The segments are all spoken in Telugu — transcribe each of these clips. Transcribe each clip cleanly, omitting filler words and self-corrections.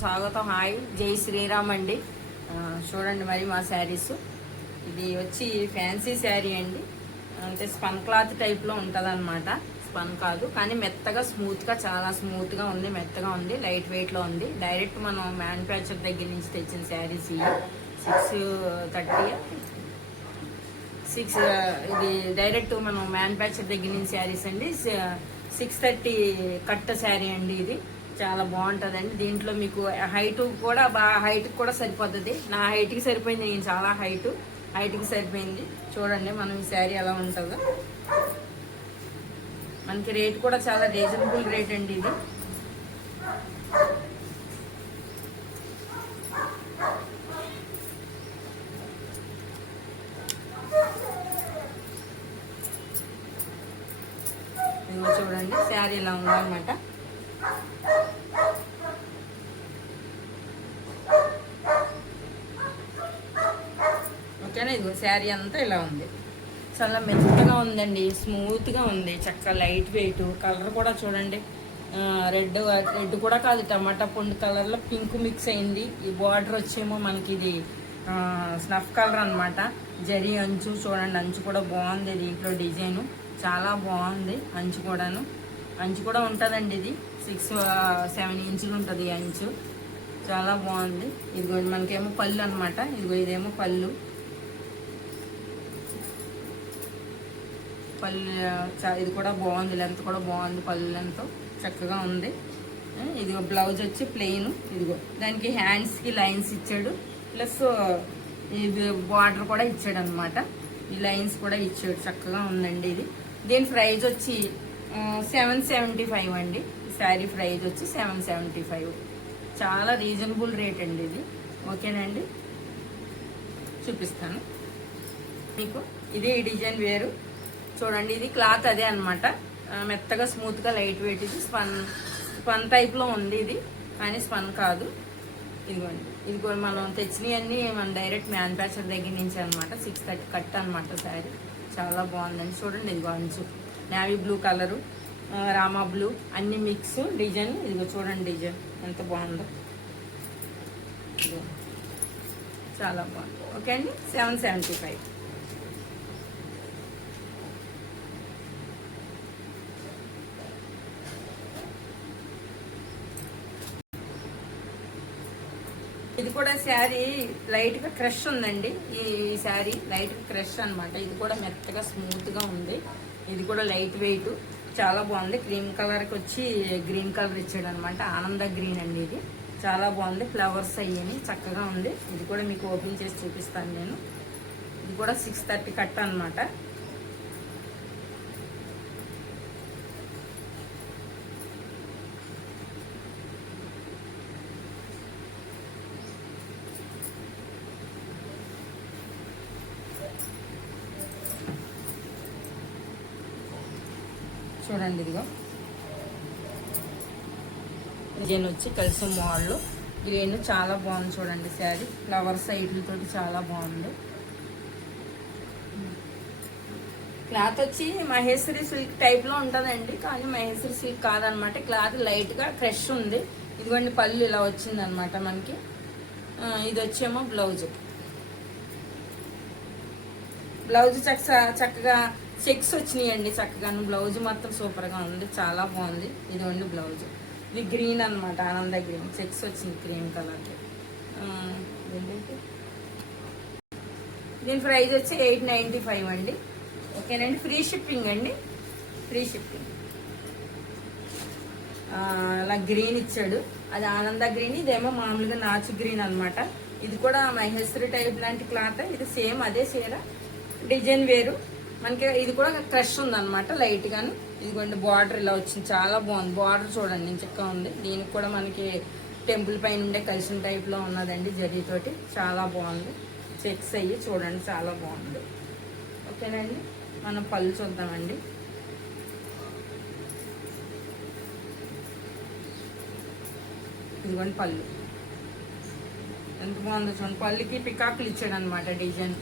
స్వాగతం. హాయ్, జై శ్రీరామ్ అండి. చూడండి మరి మా శారీస్. ఇది వచ్చి ఫ్యాన్సీ శారీ అండి. అంటే స్పన్ క్లాత్ టైప్లో ఉంటుంది అనమాట. స్పన్ కాదు కానీ మెత్తగా స్మూత్గా, చాలా స్మూత్గా ఉంది, మెత్తగా ఉంది, లైట్ వెయిట్లో ఉంది. డైరెక్ట్ మనం మ్యానుఫ్యాక్చర్ దగ్గర నుంచి తెచ్చిన శారీస్. 6 ఇది డైరెక్ట్ మనం మ్యానుఫ్యాక్చర్ దగ్గర నుంచి శారీస్ అండి. 630 కట్ట శారీ అండి. ఇది చాలా బాగుంటుందండి. దీంట్లో మీకు హైట్ కూడా హైట్కి కూడా సరిపోతుంది. నా హైట్కి సరిపోయింది, నేను చాలా హైట్కి సరిపోయింది. చూడండి మనం ఈ శారీ ఎలా ఉంటుందో. మనకి రేట్ కూడా చాలా రీజనబుల్ రేట్ అండి. ఇది చూడండి శారీ ఇలా ఉందన్నమాట. ఓకేనా. ఇదిగో శారీ అంతా ఇలా ఉంది. చాలా మెత్తగా ఉందండి, స్మూత్గా ఉంది, చక్కగా లైట్ వెయిట్. కలర్ కూడా చూడండి, రెడ్ కూడా కాదు, టమాటా పండు కలర్లో పింక్ మిక్స్ అయింది. ఈ బార్డర్ వచ్చేమో మనకి ఇది స్నఫ్ కలర్ అనమాట. జరీ అంచు చూడండి, అంచు కూడా బాగుంది. దీంట్లో డిజైను చాలా బాగుంది. అంచు కూడా ఉంటుందండి. ఇది 6-7 ఇంచులు ఉంటుంది ఈ అంచు. చాలా బాగుంది. ఇదిగో మనకేమో పళ్ళు అనమాట. ఇదేమో పళ్ళు. ఇది కూడా బాగుంది, లెంత్ కూడా బాగుంది, పళ్ళు లెంత్ చక్కగా ఉంది. ఇదిగో బ్లౌజ్ వచ్చి ప్లెయిన్. ఇదిగో దానికి హ్యాండ్స్కి లైన్స్ ఇచ్చాడు, ప్లస్ ఇది బార్డర్ కూడా ఇచ్చాడు అనమాట. ఈ లైన్స్ కూడా ఇచ్చాడు, చక్కగా ఉందండి. ఇది దీని ప్రైజ్ వచ్చి 775 అండి. శారీ ప్రైజ్ వచ్చి 775. చాలా రీజనబుల్ రేట్ అండి ఇది. ఓకేనండి, చూపిస్తాను మీకు. ఇది ఈ డిజైన్ వేరు చూడండి. ఇది క్లాత్ అదే అనమాట, మెత్తగా స్మూత్గా లైట్ వెయిట్. ఇది స్పన్ టైప్లో ఉంది ఇది, కానీ స్పన్ కాదు. ఇదిగోండి, ఇది కూడా మనం తెచ్చినవన్నీ మనం డైరెక్ట్ మ్యానుఫ్యాక్చర్ దగ్గర నుంచి అనమాట. 630 కట్ అనమాట శారీ. చాలా బాగుందండి. చూడండి, ఇదిగో అంచు navy blue colour, Rama blue అన్ని మిక్స్ డిజైన్. ఇదిగో చూడండి డిజైన్ ఎంత బాగుందో. చాలా బాగుంది. ఓకే అండి, 775. ఇది కూడా శారీ లైట్గా క్రష్ ఉందండి. ఈ శారీ లైట్గా క్రష్ అనమాట. ఇది కూడా మెత్తగా స్మూత్గా ఉంది. ఇది కూడా లైట్ వెయిట్, చాలా బాగుంది. క్రీమ్ కలర్కి వచ్చి గ్రీన్ కలర్ ఇచ్చాడు అనమాట. ఆనంద గ్రీన్ అండి. ఇది చాలా బాగుంది, ఫ్లవర్స్ అయ్యని చక్కగా ఉంది. ఇది కూడా మీకు ఓపెన్ చేసి చూపిస్తాను నేను. ఇది కూడా 630 కట్ అనమాట. చూడండి, ఇదిగో డిజైన్ వచ్చి కలిసి మోడల్ గ్రీన్ చాలా బాగుంది. చూడండి శారీ ఫ్లవర్ సైడ్లతో చాలా బాగుంది. క్లాత్ వచ్చి మహేశ్వరి సిల్క్ టైప్లో ఉంటుందండి, కానీ మహేశ్వరి సిల్క్ కాదనమాట. క్లాత్ లైట్గా ఫ్రెష్ ఉంది. ఇదిగోండి పళ్ళు ఇలా వచ్చింది అనమాట మనకి. ఇది వచ్చేమో బ్లౌజ్ చక్కగా చెక్స్ వచ్చినాయండి. చక్కగా బ్లౌజ్ మాత్రం సూపర్గా ఉంది, చాలా బాగుంది. ఇదిగోండి బ్లౌజ్. ఇది గ్రీన్ అనమాట, ఆనంద గ్రీన్. చెక్స్ వచ్చింది క్రీమ్ కలర్. దీని ప్రైజ్ వచ్చి 895 అండి. ఓకేనండి, ఫ్రీ షిప్పింగ్ అండి, ఫ్రీ షిప్పింగ్. అలా గ్రీన్ ఇచ్చాడు, అది ఆనంద గ్రీన్. ఇదేమో మామూలుగా నాచు గ్రీన్ అనమాట. ఇది కూడా మహేశ్వరి టైప్ లాంటి క్లాత్. ఇది సేమ్ అదే చీర, డిజైన్ వేరు మనకి. ఇది కూడా క్రష్ ఉందన్నమాట లైట్గాను. ఇదిగోండి బార్డర్ ఇలా వచ్చింది, చాలా బాగుంది. బార్డర్ చూడండి చక్కగా ఉంది. దీనికి కూడా మనకి టెంపుల్ పైన ఉండే కలిసిన టైప్లో ఉన్నదండి, జరీతోటి. చాలా బాగుంది. చెక్స్ అయ్యి చూడండి, చాలా బాగుంది. ఓకేనండి, మనం పళ్ళు చూద్దామండి. ఇదిగోండి పళ్ళు ఎంత బాగుందో చూడండి. పళ్ళుకి పికాకులు ఇచ్చాడు అనమాట, డిజైన్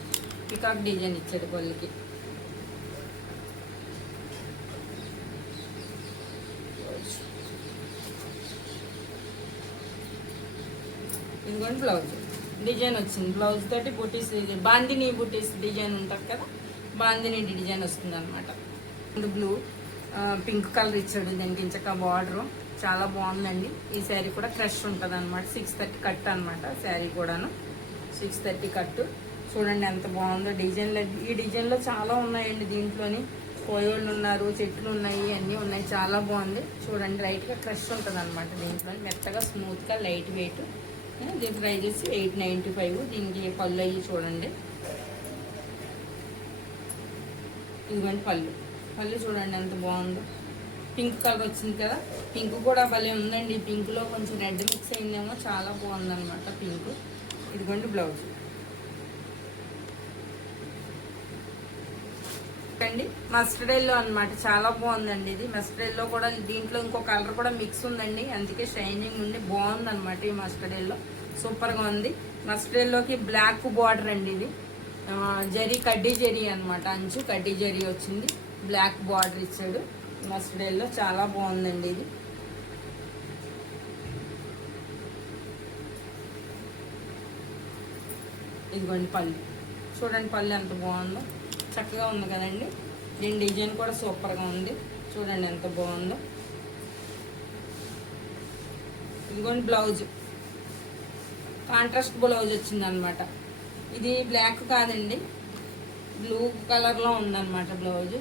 పికాక్ డిజైన్ ఇచ్చాడు పళ్ళుకి. ఇదిగోండి బ్లౌజ్ డిజైన్ వచ్చింది. బ్లౌజ్ తోటి బుటీస్, బాందిని బుటీస్ డిజైన్ ఉంటుంది కదా, బాందిని డిజైన్ వస్తుంది అనమాట. బ్లూ పింక్ కలర్ ఇచ్చాడు దానికి ఇంచక బార్డరు, చాలా బాగుందండి. ఈ శారీ కూడా క్రష్ ఉంటుంది అనమాట. 630 కట్ అనమాట. శారీ కూడాను 630 కట్టు. చూడండి ఎంత బాగుందో డిజైన్లో. ఈ డిజైన్లో చాలా ఉన్నాయండి. దీంట్లోని కోయోళ్ళు ఉన్నారు, చెట్లు ఉన్నాయి, అన్నీ ఉన్నాయి. చాలా బాగుంది చూడండి. లైట్గా క్రష్ ఉంటుంది అనమాట. దీంట్లో మెత్తగా స్మూత్గా లైట్ వెయిట్. దీని ప్రైస్ వచ్చి 895. దీనికి పళ్ళు అయ్యి చూడండి. ఇదిగోండి పళ్ళు చూడండి ఎంత బాగుందో. పింక్ కలర్ వచ్చింది కదా, పింక్ కూడా భలే ఉందండి. పింక్లో కొంచెం రెడ్ మిక్స్ అయిందేమో, చాలా బాగుందన్నమాట పింక్. ఇదిగోండి బ్లౌజ్ అండి. మస్టర్డ్ ఎల్లో అనమాట. చాలా బాగుందండి ఇది. మస్టర్డ్ ఎల్లో కూడా దీంట్లో ఇంకో కలర్ కూడా మిక్స్ ఉందండి, అందుకే షైనింగ్ ఉండి బాగుంది అనమాట. ఈ మస్టర్డ్ ఎల్లో సూపర్గా ఉంది. మస్టర్డ్ ఎల్లోకి బ్లాక్ బార్డర్ అండి. ఇది జరీ కడ్డీ జరీ అనమాట. అంచు కడ్డీ జరీ వచ్చింది, బ్లాక్ బార్డర్ ఇచ్చాడు. మస్టర్డ్ ఎల్లో చాలా బాగుందండి ఇది. ఇదిగోండి పళ్ళు చూడండి. పళ్ళు ఎంత బాగుందో, చక్కగా ఉంది కదండి. దీని డిజైన్ కూడా సూపర్గా ఉంది. చూడండి ఎంత బాగుందో. ఇదిగోండి బ్లౌజ్ కాంట్రాస్ట్ బ్లౌజ్ వచ్చింది అనమాట. ఇది బ్లాక్ కాదండి, బ్లూ కలర్లో ఉందన్నమాట బ్లౌజ్.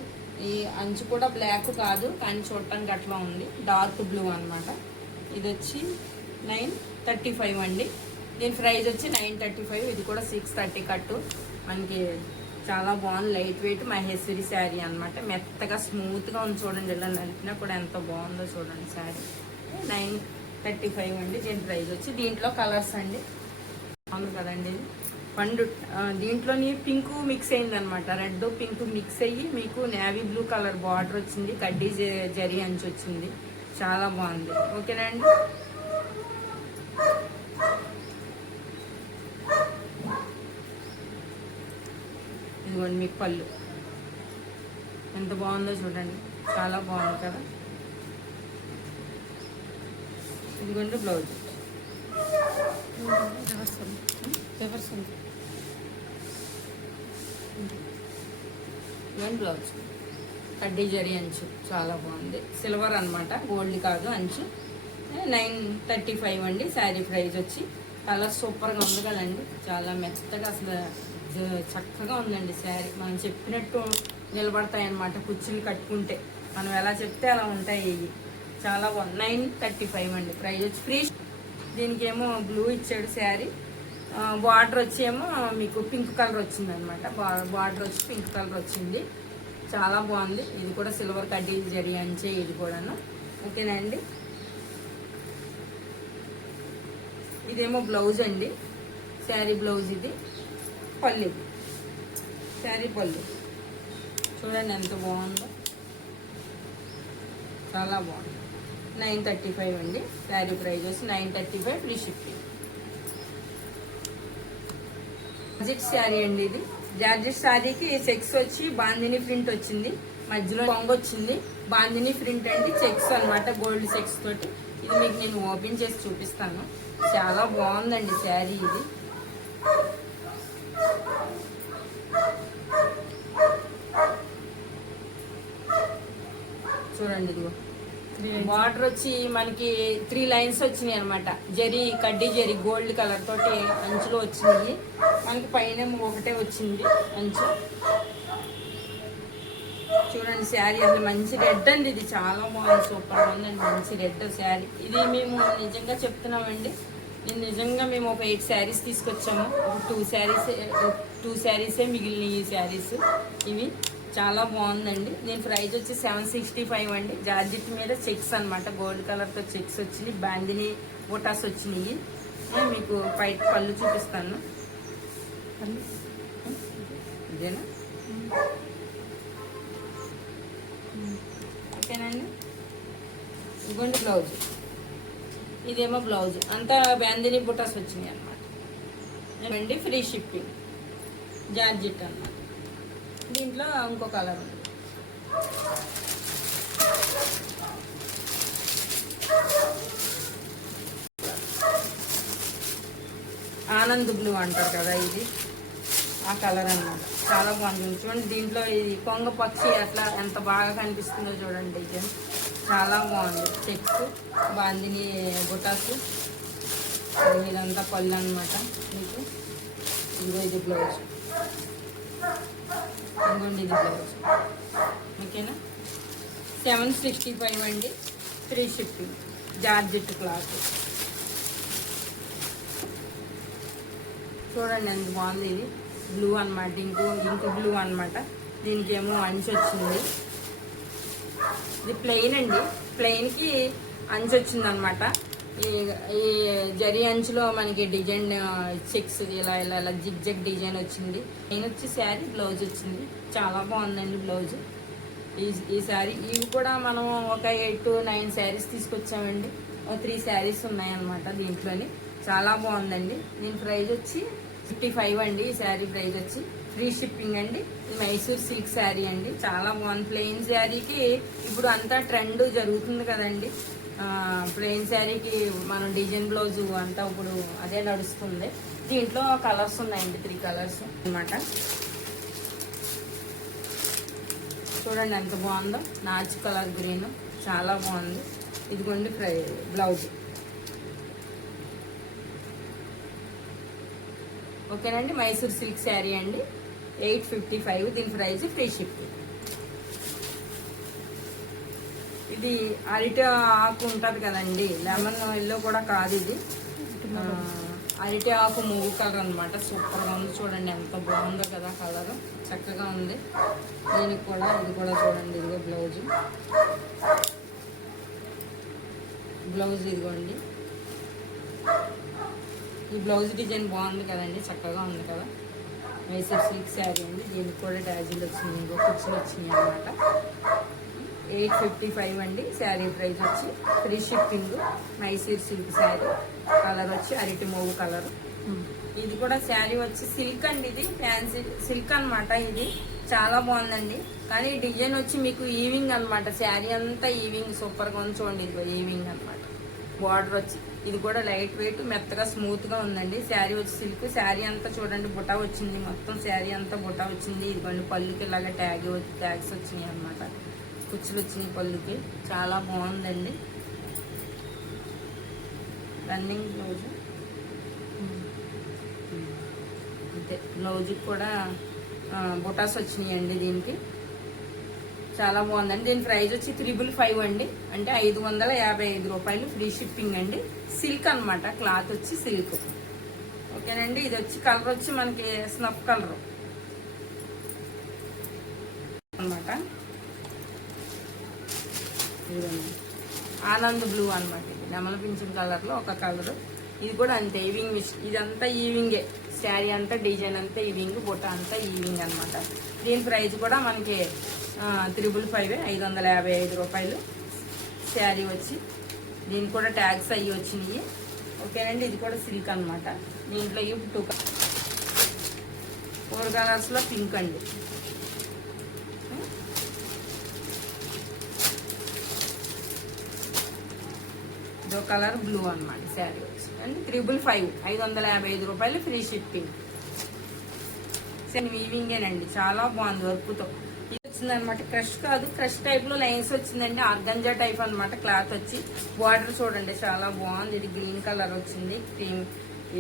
ఈ అంచు కూడా బ్లాక్ కాదు, కానీ చూడటానికి అట్లా ఉంది. డార్క్ బ్లూ అనమాట. ఇది వచ్చి 935 అండి. దీని ప్రైస్ వచ్చి 935. ఇది కూడా 630 కట్టు. మనకి చాలా బాగుంది. లైట్ వెయిట్ మహేశ్వరి శారీ అనమాట. మెత్తగా స్మూత్గా ఉంది చూడండి. ఇలా నలిపినా కూడా ఎంత బాగుందో చూడండి. శారీ 935 అండి. దీని ప్రైస్ వచ్చి. దీంట్లో కలర్స్ అండి అవును కదండి. పండు దీంట్లోని పింక్ మిక్స్ అయింది అనమాట. రెడ్ పింక్ మిక్స్ అయ్యి మీకు నేవీ బ్లూ కలర్ బార్డర్ వచ్చింది, కడ్డీ జరీ అంచు వచ్చింది. చాలా బాగుంది. ఓకేనండి. ఇదిగోండి మీకు పళ్ళు ఎంత బాగుందో చూడండి. చాలా బాగుంది కదా. ఇదిగోండి బ్లౌజ్ బ్లౌజ్ కడ్డీ జరీ అంచు చాలా బాగుంది. సిల్వర్ అనమాట, గోల్డ్ కాదు అంచు. 935 అండి. శారీ ప్రైస్ వచ్చి. కలర్ సూపర్గా ఉంది కదండి. చాలా మెత్తగా అసలు చక్కగా ఉందండి శారీ. మనం చెప్పినట్టు నిలబడతాయి అన్నమాట. కుర్చీలు కట్టుకుంటే మనం ఎలా చెప్తే అలా ఉంటాయి ఇవి. చాలా బాగుంది. 935 అండి. ప్రైస్ వచ్చి ఫ్రీ. దీనికి ఏమో బ్లూ ఇచ్చాడు శారీ. బార్డర్ వచ్చి ఏమో మీకు పింక్ కలర్ వచ్చింది అనమాట. బార్డర్ వచ్చి పింక్ కలర్ వచ్చింది. చాలా బాగుంది. ఇది కూడా సిల్వర్ కడ్డీ జరీ అంచే ఇది కూడాను. ఓకేనా అండి. ఇదేమో బ్లౌజ్ అండి. శారీ బ్లౌజ్ ఇది. పళ్ళు శారీ పళ్ళు చూడండి ఎంత బాగుందో. చాలా బాగుంది. 935 అండి. శారీ ప్రైస్ వచ్చి 935 ఫ్రీ షిప్పింగ్. జార్జెట్ శారీ అండి ఇది. జార్జెట్ శారీకి చెక్స్ వచ్చి బాందిని ప్రింట్ వచ్చింది, మధ్యలో కొంగు వచ్చింది. బాందిని ప్రింట్ అండి, చెక్స్ అనమాట, గోల్డ్ చెక్స్ తోటి. ఇది మీకు నేను ఓపెన్ చేసి చూపిస్తాను. చాలా బాగుందండి శారీ ఇది. చూడండి ఇదిగో బార్డర్ వచ్చి మనకి 3 లైన్స్ వచ్చినాయి అనమాట. జరీ కడ్డీ జరీ గోల్డ్ కలర్ తోటి అంచులో వచ్చినాయి. మనకి పైన ఒకటే వచ్చింది అంచు. చూడండి శారీ అసలు మంచి రెడ్ అండి. ఇది చాలా బాగుంది, సూపర్గా ఉందండి. మంచి రెడ్ శారీ ఇది. మేము నిజంగా చెప్తున్నామండి, నిజంగా మేము ఒక 8 శారీస్ తీసుకొచ్చాము. 2 శారీసే మిగిలిన ఈ శారీస్ ఇవి. చాలా బాగుందండి. దీని ప్రైస్ వచ్చి 765 అండి. జార్జెట్ మీద చెక్స్ అనమాట, గోల్డ్ కలర్తో చెక్స్ వచ్చినాయి. బాందిని బొటాస్ వచ్చినాయి. మీకు పళ్ళు చూపిస్తాను. ఇదేనా? ఓకేనండి. ఇదిగోండి బ్లౌజ్. ఇదేమో బ్లౌజ్ అంతా బాందిని బొటాస్ వచ్చినాయి అనమాట అండి. Free shipping. జార్జెట్ అన్నమాట. దీంట్లో ఇంకో కలర్ ఉంది. ఆనంద్ బ్లూ అంటారు కదా, ఇది ఆ కలర్ అన్నమాట. చాలా బాగుంటుంది చూడండి. దీంట్లో ఇది కొంగ పక్షి అట్లా ఎంత బాగా కనిపిస్తుందో చూడండి. డిజైన్ చాలా బాగుంది. చెక్స్ బాందిని బుటాసు, ఇదంతా పళ్ళు అనమాట మీకు. ఇదిగో ఇది బ్లౌజ్, ఇంకోండి ఇది బ్లౌజ్. ఓకేనా, 765 అండి, ఫ్రీ షిప్పింగ్. జార్జెట్ క్లాత్ చూడండి ఎంత బాగుంది. ఇది బ్లూ అనమాట, ఇంకో బ్లూ అనమాట. దీనికి ఏమో అంచు వచ్చింది. ఇది ప్లెయిన్ అండి, ప్లెయిన్కి అంచు వచ్చింది అనమాట. ఈ జరీ అంచులో మనకి డిజైన్ చెక్స్ ఇలా ఇలా ఇలా జిగ్ జగ్ డిజైన్ వచ్చింది. ప్లెయిన్ వచ్చి శారీ, బ్లౌజ్ వచ్చింది. చాలా బాగుందండి బ్లౌజ్. ఈ శారీ ఇవి కూడా మనం ఒక 8 to 9 శారీస్ తీసుకొచ్చామండి. 3 శారీస్ ఉన్నాయన్నమాట దీంట్లోని. చాలా బాగుందండి. దీని ప్రైస్ వచ్చి 55 అండి. ఈ శారీ ప్రైస్ వచ్చి ఫ్రీ షిప్పింగ్ అండి. మైసూర్ సిల్క్ శారీ అండి, చాలా బాగుంది. ప్లెయిన్ శారీకి ఇప్పుడు అంతా ట్రెండ్ జరుగుతుంది కదండి. ప్లెయిన్ శారీకి మనం డిజైన్ బ్లౌజ్ అంతా ఇప్పుడు అదే నడుస్తుంది. దీంట్లో కలర్స్ ఉన్నాయండి, 3 కలర్స్ అన్నమాట. చూడండి ఎంత బాగుందో, నాచు కలర్ గ్రీన్, చాలా బాగుంది. ఇదిగోండి బ్లౌజ్. ఓకేనండి, మైసూర్ సిల్క్ శారీ అండి, 855. దీని ప్రైస్ ఫ్రీ షిప్పింగ్. ఇది అరిట ఆకు ఉంటుంది కదండి, లెమన్ ఎల్లో కూడా కాదు ఇది, అరిటి ఆకు మూవ్ కలర్ అనమాట. సూపర్గా ఉంది చూడండి, ఎంత బాగుందో కదా కలర్, చక్కగా ఉంది. దీనికి కూడా ఇది కూడా చూడండి, ఇదిగో బ్లౌజ్ ఇదిగోండి. ఈ బ్లౌజ్ డిజైన్ బాగుంది కదండి, చక్కగా ఉంది కదా. మైసూర్ సిల్క్ శారీ అండి. దీనికి కూడా డాజిల్ వచ్చింది, ఇంకో కుర్చీలు వచ్చినాయి అనమాట. 855 అండి. శారీ ప్రైస్ వచ్చి free shipping. Mysore silk sari, colour వచ్చి అరటి మూవ్ కలర్. ఇది కూడా శారీ వచ్చి సిల్క్ అండి, ఇది ఫ్యాన్సీ సిల్క్ అనమాట. ఇది చాలా బాగుందండి, కానీ డిజైన్ వచ్చి మీకు ఈవింగ్ అనమాట. శారీ అంతా ఈవింగ్, సూపర్గా ఉంది చూడండి. ఇది ఈవింగ్ అనమాట. బార్డర్ వచ్చి ఇది కూడా లైట్ వెయిట్, మెత్తగా స్మూత్ గా ఉందండి. శారీ వచ్చి సిల్క్. శారీ అంతా చూడండి బుటా వచ్చింది, మొత్తం శారీ అంతా బుటా వచ్చింది. ఇదిగోండి పళ్ళుకి ఇలాగా ట్యాగ్స్ వచ్చినాయి అనమాట, కుచ్చులు వచ్చినాయి పళ్ళుకి. చాలా బాగుందండి. రన్నింగ్ బ్లౌజ్ అంతే. బ్లౌజ్కి కూడా బుటాస్ వచ్చినాయండి దీనికి. చాలా బాగుందండి. దీని ప్రైస్ వచ్చి 355 అండి, అంటే 555 రూపాయలు. ఫ్రీ షిప్పింగ్ అండి. సిల్క్ అనమాట, క్లాత్ వచ్చి సిల్క్. ఓకేనండి. ఇది వచ్చి కలర్ వచ్చి మనకి స్నఫ్ కలర్ అనమాట. ఆనంద్ బ్లూ అనమాట. ఇది నెమల పింఛన్ కలర్ లో ఒక కలర్. ఇది కూడా అంతే ఈవింగ్. ఇదంతా ఈవింగే, శారీ అంతా డిజైన్ అంతా ఈవింగ్, బుట్ట అంతా ఈవింగ్ అనమాట. దీని ప్రైస్ కూడా మనకి 355, 555 రూపాయలు శారీ వచ్చి. దీనికి కూడా ట్యాగ్స్ అయ్యి వచ్చినాయి. ఓకేనండి. ఇది కూడా సిల్క్ అనమాట. దీంట్లో 4 కలర్స్ లో పింక్ అండి. ఇదో కలర్ బ్లూ అనమాట శారీ వచ్చి. అండ్ 355, 555 రూపాయలు. Free shipping. వీవింగేనండి, చాలా బాగుంది వర్క్తో. ఇది వచ్చిందనమాట, క్రష్ కాదు, క్రష్ టైప్ లో లైన్స్ వచ్చిందండి. ఆర్గంజా టైప్ అనమాట. క్లాత్ వచ్చి బార్డర్ చూడండి, చాలా బాగుంది. ఇది గ్రీన్ కలర్ వచ్చింది, క్రీమ్.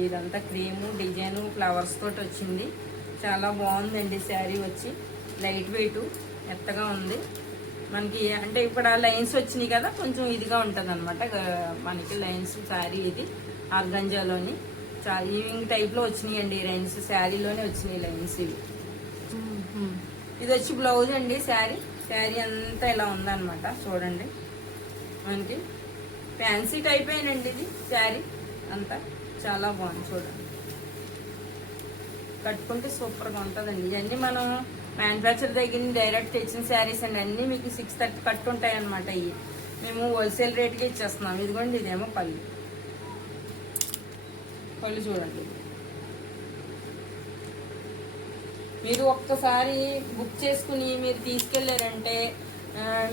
ఇదంతా క్రీము డిజైన్ ఫ్లవర్స్ తోటి వచ్చింది. చాలా బాగుందండి శారీ వచ్చి. లైట్ వెయిట్, మెత్తగా ఉంది మనకి. అంటే ఇక్కడ లైన్స్ వచ్చినాయి కదా, కొంచెం ఇదిగా ఉంటుంది అనమాట మనకి లైన్స్. శారీ ఇది ఆర్గంజాలోని చాలా ఈవింగ్ టైప్ లో వచ్చినాయండి లైన్స్. శారీలోనే వచ్చినాయి లైన్స్ ఇవి. ఇది వచ్చి బ్లౌజ్ అండి. శారీ అంతా ఇలా ఉందన్నమాట చూడండి. మనకి ఫ్యాన్సీ టైప్ అయినండి ఇది శారీ అంతా. చాలా బాగుంది చూడండి, కట్టుకుంటే సూపర్గా ఉంటుందండి. ఇవన్నీ మనం మ్యానుఫ్యాక్చర్ దగ్గర డైరెక్ట్ తెచ్చిన శారీస్ అండి. అన్నీ మీకు 630 కట్టు ఉంటాయి అనమాట. ఇవి మేము హోల్సేల్ రేట్కి ఇచ్చేస్తున్నాం. ఇదిగోండి, ఇదేమో పళ్ళు చూడండి. మీరు ఒక్కసారి బుక్ చేసుకుని మీరు తీసుకెళ్ళారంటే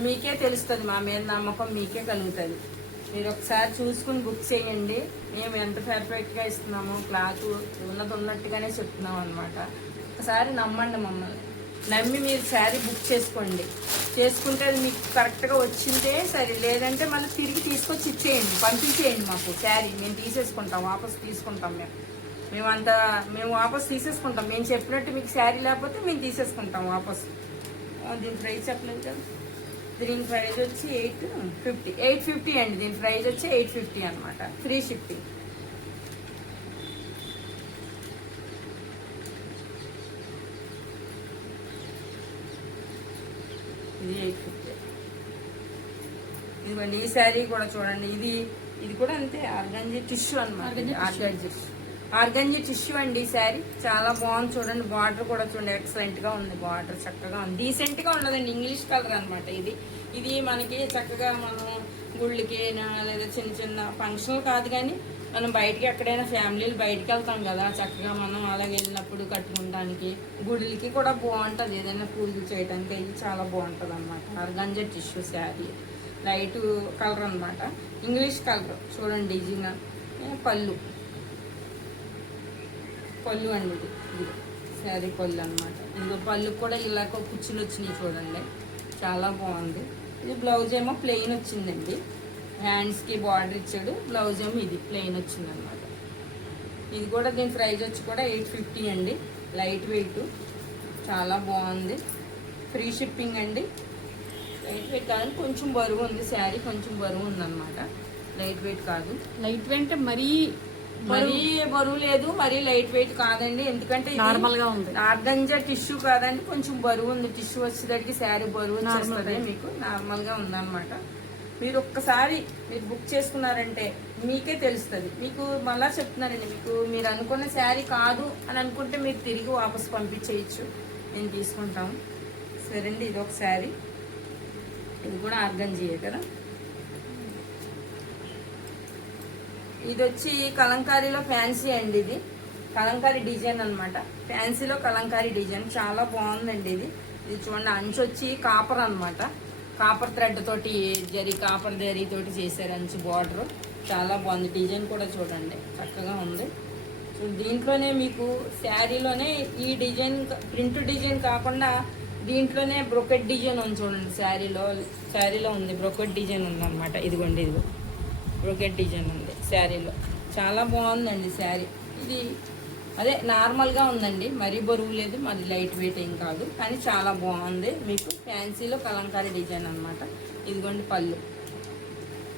మీకే తెలుస్తుంది, మా మీద నమ్మకం మీకే కలుగుతుంది. మీరు ఒకసారి చూసుకుని బుక్ చేయండి. మేము ఎంత పర్ఫెక్ట్గా ఇస్తున్నామో క్లాత్ ఉన్నట్టుగానే చెప్తున్నాం అనమాట. ఒకసారి నమ్మండి మమ్మల్ని, నమ్మి మీరు శారీ బుక్ చేసుకోండి. చేసుకుంటే అది మీకు కరెక్ట్గా వచ్చిందే సరే, లేదంటే మళ్ళీ తిరిగి తీసుకొచ్చి ఇచ్చేయండి, పంపించేయండి మాకు శారీ. మేము తీసేసుకుంటాం, వాపస్ తీసుకుంటాం. మేము వాపస్ తీసేసుకుంటాం. మేము చెప్పినట్టు మీకు శారీ లేకపోతే మేము తీసేసుకుంటాం వాపస్. దీని ప్రైస్ చెప్పలేదు కదా. దీని ప్రైస్ వచ్చి 850 అండి. దీని ప్రైస్ వచ్చి 850 అనమాట, ఫ్రీ షిప్పింగ్. ఇది 850. ఇదిగోండి ఈ శారీ కూడా చూడండి. ఇది కూడా అంతే, ఆర్గంజీ టిష్యూ అనమాట. ఆర్గంజీ టిష్యూ అండి ఈ శారీ. చాలా బాగుంది చూడండి. బార్డర్ కూడా చూడండి, ఎక్సలెంట్ గా ఉంది. బార్డర్ చక్కగా ఉంది, డీసెంట్ గా ఉండదండి. ఇంగ్లీష్ కలర్ అనమాట ఇది మనకి చక్కగా మనం గుళ్ళకి లేదా చిన్న ఫంక్షన్లు కాదు, కానీ మనం బయటికి ఎక్కడైనా ఫ్యామిలీలు బయటికి వెళ్తాం కదా, చక్కగా మనం అలాగే వెళ్ళినప్పుడు కట్టుకోవడానికి, గుడికి కూడా బాగుంటుంది. ఏదైనా పూజలు చేయడానికి ఇది చాలా బాగుంటుంది అనమాట. Organza tissue sari, light colour అనమాట, ఇంగ్లీష్ కలర్. చూడండి డిజైన్. పళ్ళు అండి, ఇది శారీ పళ్ళు అనమాట. ఇంకో పళ్ళు కూడా ఇలా కుచ్చులు వచ్చినాయి చూడండి, చాలా బాగుంది. ఇది బ్లౌజ్ ఏమో ప్లెయిన్ వచ్చిందండి, హ్యాండ్స్కి బార్డర్ ఇచ్చాడు. బ్లౌజ్ ఏమో ఇది ప్లెయిన్ వచ్చింది అనమాట. ఇది కూడా దీని ప్రైస్ వచ్చి కూడా 850 అండి. లైట్ వెయిట్, చాలా బాగుంది. ఫ్రీ షిప్పింగ్ అండి. లైట్ వెయిట్ కాదు, కొంచెం బరువు ఉంది శారీ, కొంచెం బరువు ఉందన్నమాట. లైట్ వెయిట్ కాదు. లైట్ వెయిట్ మరీ బరువు లేదు, మరీ లైట్ వెయిట్ కాదండి. ఎందుకంటే నార్మల్ గా ఉంది. ఆర్గంజా టిష్యూ కాదండి, కొంచెం బరువు ఉంది. టిష్యూ వచ్చేసరికి శారీ బరువు వచ్చేస్తుంది. మీకు నార్మల్ గా ఉందన్నమాట. మీరు ఒక్కసారి మీరు బుక్ చేసుకున్నారంటే మీకే తెలుస్తుంది. మీకు మళ్ళా చెప్తున్నానండి, మీరు అనుకున్న శారీ కాదు అని అనుకుంటే మీరు తిరిగి వాపస్ పంపించేయచ్చు, నేను తీసుకుంటాము. సరే అండి, ఇది ఒక శారీ. ఇది కూడా ఆర్గంజీయే కదా. ఇది వచ్చి కలంకారీలో ఫ్యాన్సీ అండి. ఇది కలంకారీ డిజైన్ అనమాట. ఫ్యాన్సీలో కలంకారీ డిజైన్ చాలా బాగుందండి. ఇది చూడండి, అంచు వచ్చి కాపర్ అనమాట. కాపర్ థ్రెడ్ తోటి కాపర్ జరీ తోటి చేశారు అంచు. బార్డర్ చాలా బాగుంది. డిజైన్ కూడా చూడండి చక్కగా ఉంది. సో దీంట్లోనే మీకు శారీలోనే ఈ డిజైన్, ప్రింట్ డిజైన్ కాకుండా దీంట్లోనే బ్రొకెట్ డిజైన్ ఉంది చూడండి. శారీలో ఉంది బ్రొకెట్ డిజైన్ ఉంది అనమాట. ఇదిగోండి, ఇదిగో బ్రొకెట్ డిజైన్ ఉంది శారీలో. చాలా బాగుందండి శారీ. ఇది అదే నార్మల్గా ఉందండి, మరీ బరువు లేదు, మరి లైట్ వెయిట్ ఏం కాదు, కానీ చాలా బాగుంది. మీకు ఫ్యాన్సీలో కలంకారీ డిజైన్ అనమాట. ఇదిగోండి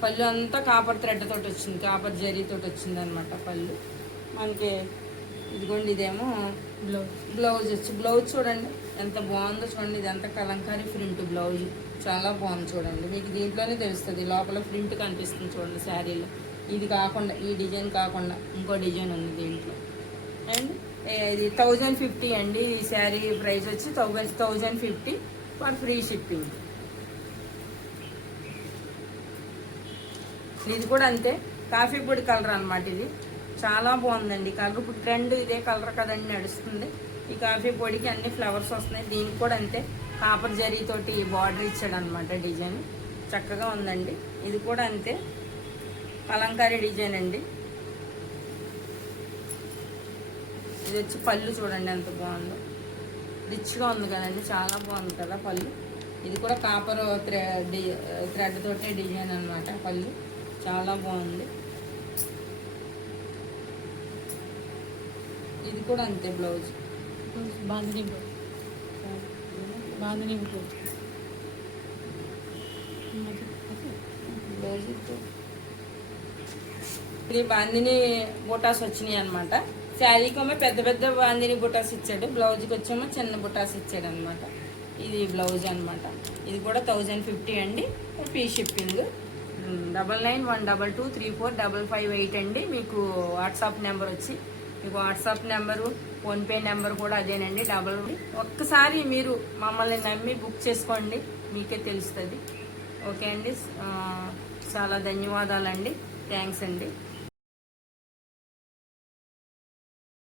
పళ్ళు అంతా కాపర్ థ్రెడ్ తోటి వచ్చింది, కాపర్ జరీతోటి వచ్చింది అనమాట పళ్ళు మనకి. ఇదిగోండి ఇదేమో బ్లౌజ్ వచ్చి, బ్లౌజ్ చూడండి ఎంత బాగుందో చూడండి. ఇదంతా కలంకారీ ప్రింట్ బ్లౌజ్, చాలా బాగుంది చూడండి. మీకు దీంట్లోనే తెలుస్తుంది, లోపల ప్రింట్ కనిపిస్తుంది చూడండి శారీలో. ఇది కాకుండా, ఈ డిజైన్ కాకుండా ఇంకో డిజైన్ ఉంది దీంట్లో. అండ్ ఇది 1050 అండి. ఈ శారీ ప్రైస్ వచ్చి 1050 ఫర్ ఫ్రీ షిప్పింగ్. ఇది కూడా అంతే, కాఫీ పొడి కలర్ అనమాట. ఇది చాలా బాగుందండి కలర్. ఇప్పుడు ట్రెండ్ ఇదే కలర్ కదండి నడుస్తుంది. ఈ కాఫీ పొడికి అన్ని ఫ్లవర్స్ వస్తున్నాయి. దీనికి కూడా అంతే, కాపర్ జరీతోటి బార్డర్ ఇచ్చాడు అనమాట. డిజైన్ చక్కగా ఉందండి. ఇది కూడా అంతే, కలంకారీ డిజైన్ అండి. ఇది వచ్చి పళ్ళు చూడండి ఎంత బాగుందో, రిచ్గా ఉంది కదండి, చాలా బాగుంది కదా పళ్ళు. ఇది కూడా కాపర్ థ్రెడ్ తోటే డిజైన్ అనమాట. పళ్ళు చాలా బాగుంది. ఇది కూడా అంతే, బ్లౌజ్ బాందిని బ్లౌజ్ ఇది బాందిని బుటాస్ వచ్చినాయి అనమాట. శారీకి పెద్ద పెద్ద బాందిని బుటాస్ ఇచ్చాడు, బ్లౌజ్కి వచ్చేమో చిన్న బుటాస్ ఇచ్చాడు అనమాట. ఇది బ్లౌజ్ అనమాట. ఇది కూడా 1050 అండి, ఫ్రీ షిప్పింగ్. 9912234558 అండి. మీకు వాట్సాప్ నెంబర్ వచ్చి, మీకు వాట్సాప్ నెంబరు, ఫోన్పే నెంబర్ కూడా అదేనండి. ఒక్కసారి మీరు మమ్మల్ని నమ్మి బుక్ చేసుకోండి, మీకే తెలుస్తుంది. ఓకే అండి, చాలా ధన్యవాదాలండి. థ్యాంక్స్ అండి.